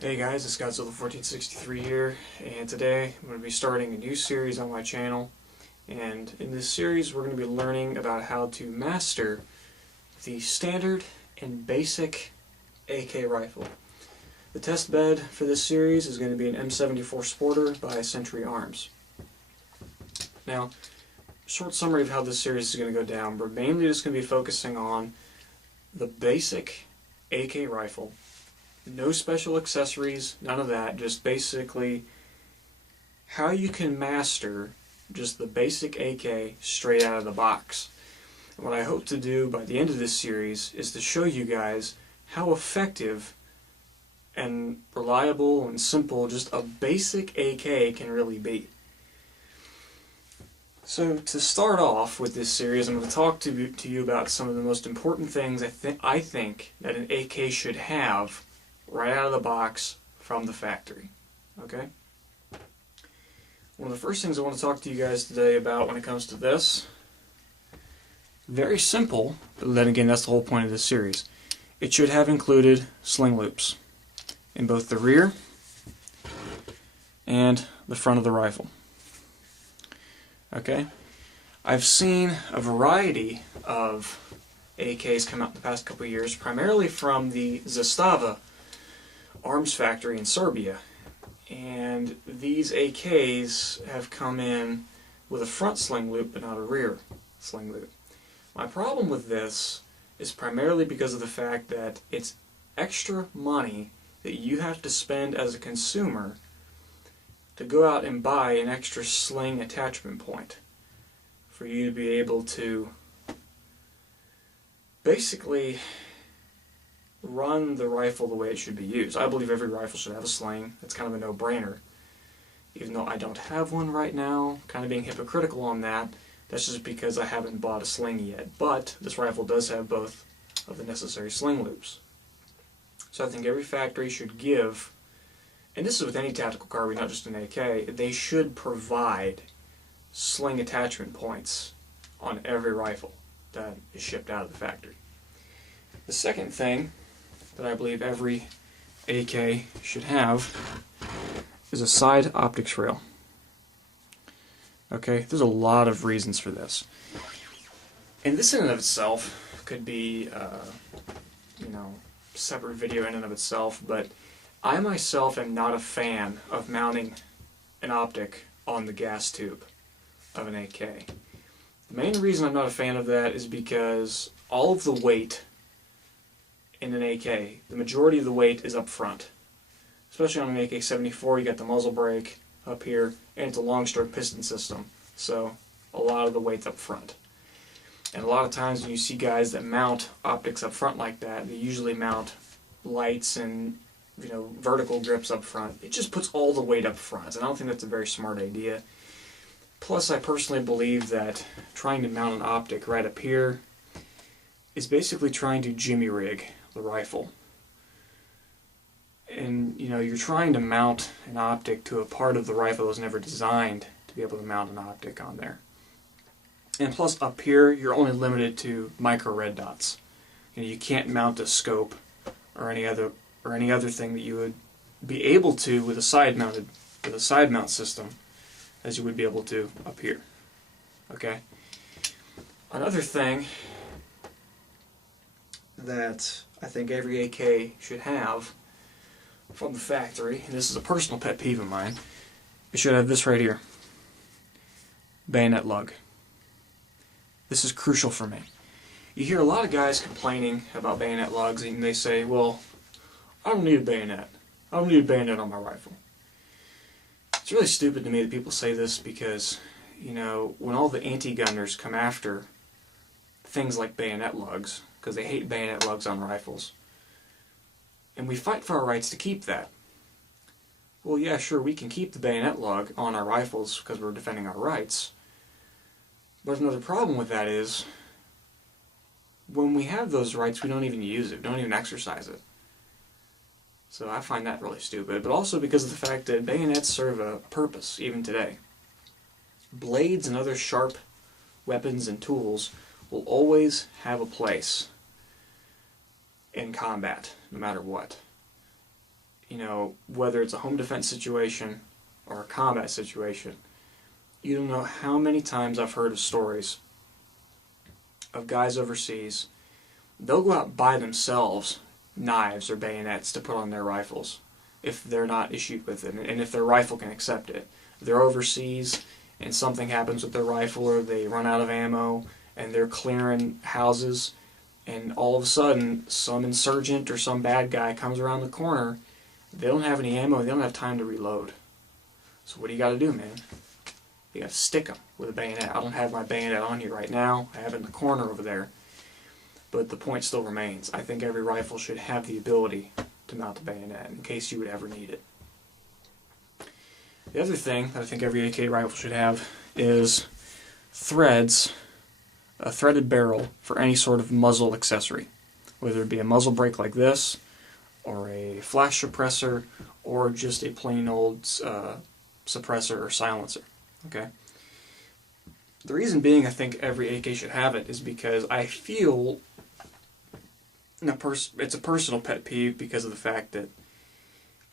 Hey guys, it's Godzilla 1463 here, and today I'm going to be starting a new series on my channel. And in this series we're going to be learning about how to master the standard and basic AK rifle. The test bed for this series is going to be an M74 Sporter by Century Arms. Now, short summary of how this series is going to go down. We're mainly just going to be focusing on the basic AK rifle. No special accessories, none of that, just basically how you can master just the basic AK straight out of the box. And what I hope to do by the end of this series is to show you guys how effective and reliable and simple just a basic AK can really be. So to start off with this series, I'm going to talk to you about some of the most important things I think that an AK should have right out of the box from the factory. Okay? One of the first things I want to talk to you guys today about when it comes to this, very simple, but then again that's the whole point of this series. It should have included sling loops in both the rear and the front of the rifle. Okay? I've seen a variety of AKs come out in the past couple of years, primarily from the Zastava arms factory in Serbia, and these AKs have come in with a front sling loop but not a rear sling loop. My problem with this is primarily because of the fact that it's extra money that you have to spend as a consumer to go out and buy an extra sling attachment point for you to be able to basically run the rifle the way it should be used. I believe every rifle should have a sling. It's kind of a no-brainer. Even though I don't have one right now, kind of being hypocritical on that, that's just because I haven't bought a sling yet. But this rifle does have both of the necessary sling loops. So I think every factory should give, and this is with any tactical carbine, not just an AK, they should provide sling attachment points on every rifle that is shipped out of the factory. The second thing that I believe every AK should have is a side optics rail. Okay, there's a lot of reasons for this. And this in and of itself could be, separate video in and of itself, but I myself am not a fan of mounting an optic on the gas tube of an AK. The main reason I'm not a fan of that is because all of the weight in an AK, the majority of the weight is up front. Especially on an AK-74, you got the muzzle brake up here, and it's a long stroke piston system, so a lot of the weight's up front. And a lot of times when you see guys that mount optics up front like that, they usually mount lights and vertical grips up front. It just puts all the weight up front, and I don't think that's a very smart idea. Plus, I personally believe that trying to mount an optic right up here is basically trying to jimmy rig the rifle. And you're trying to mount an optic to a part of the rifle that was never designed to be able to mount an optic on there. And plus up here you're only limited to micro red dots. You can't mount a scope or any other thing that you would be able to with a side mount system as you would be able to up here. Okay? Another thing that I think every AK should have from the factory, and this is a personal pet peeve of mine, it should have this right here. Bayonet lug. This is crucial for me. You hear a lot of guys complaining about bayonet lugs, and they say, well, I don't need a bayonet. I don't need a bayonet on my rifle. It's really stupid to me that people say this because, when all the anti-gunners come after things like bayonet lugs, because they hate bayonet lugs on rifles, and we fight for our rights to keep that. Well, yeah, sure, we can keep the bayonet lug on our rifles because we're defending our rights. But another problem with that is, when we have those rights, we don't even use it, we don't even exercise it. So I find that really stupid, but also because of the fact that bayonets serve a purpose, even today. Blades and other sharp weapons and tools will always have a place in combat, no matter what. you know, whether it's a home defense situation or a combat situation, you don't know how many times I've heard of stories of guys overseas. They'll go out and buy themselves knives or bayonets to put on their rifles if they're not issued with it, and if their rifle can accept it. They're overseas and something happens with their rifle, or they run out of ammo and they're clearing houses, and all of a sudden some insurgent or some bad guy comes around the corner. They don't have any ammo, they don't have time to reload. So what do you got to do, man? You got to stick them with a bayonet. I don't have my bayonet on you right now. I have it in the corner over there. But the point still remains. I think every rifle should have the ability to mount a bayonet in case you would ever need it. The other thing that I think every AK rifle should have is threads, a threaded barrel for any sort of muzzle accessory, whether it be a muzzle brake like this, or a flash suppressor, or just a plain old suppressor or silencer. Okay. The reason being I think every AK should have it is because I feel it's a personal pet peeve because of the fact that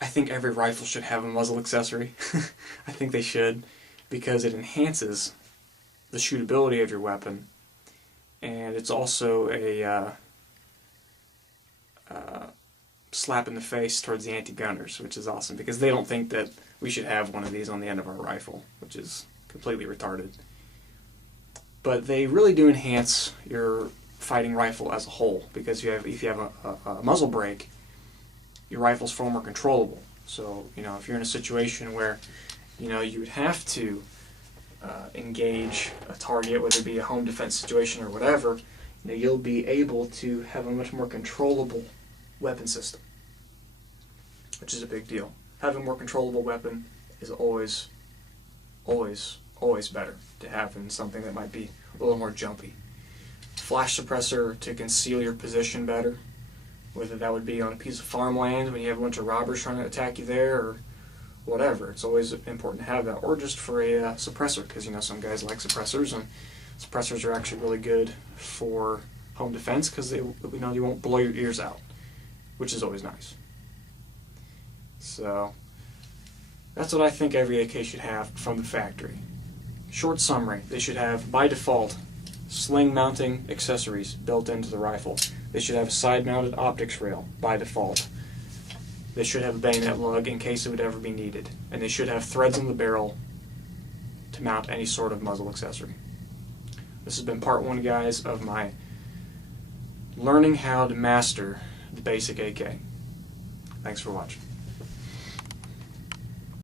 I think every rifle should have a muzzle accessory. I think they should, because it enhances the shootability of your weapon, and it's also a slap in the face towards the anti-gunners, which is awesome, because they don't think that we should have one of these on the end of our rifle, which is completely retarded. But they really do enhance your fighting rifle as a whole, because if you have a muzzle brake, your rifle's far more controllable. So, you know, if you're in a situation where, you know, you would have to engage a target, whether it be a home defense situation or whatever, you know, you'll be able to have a much more controllable weapon system, which is a big deal. Having a more controllable weapon is always better to have than something that might be a little more jumpy. Flash suppressor to conceal your position better, whether that would be on a piece of farmland when you have a bunch of robbers trying to attack you there, or whatever. It's always important to have that, or just for a suppressor, because you know some guys like suppressors, and suppressors are actually really good for home defense because they won't blow your ears out, which is always nice. So that's what I think every AK should have from the factory. Short summary: they should have, by default, sling mounting accessories built into the rifle. They should have a side-mounted optics rail by default. They should have a bayonet lug in case it would ever be needed. And they should have threads in the barrel to mount any sort of muzzle accessory. This has been part 1, guys, of my learning how to master the basic AK. Thanks for watching.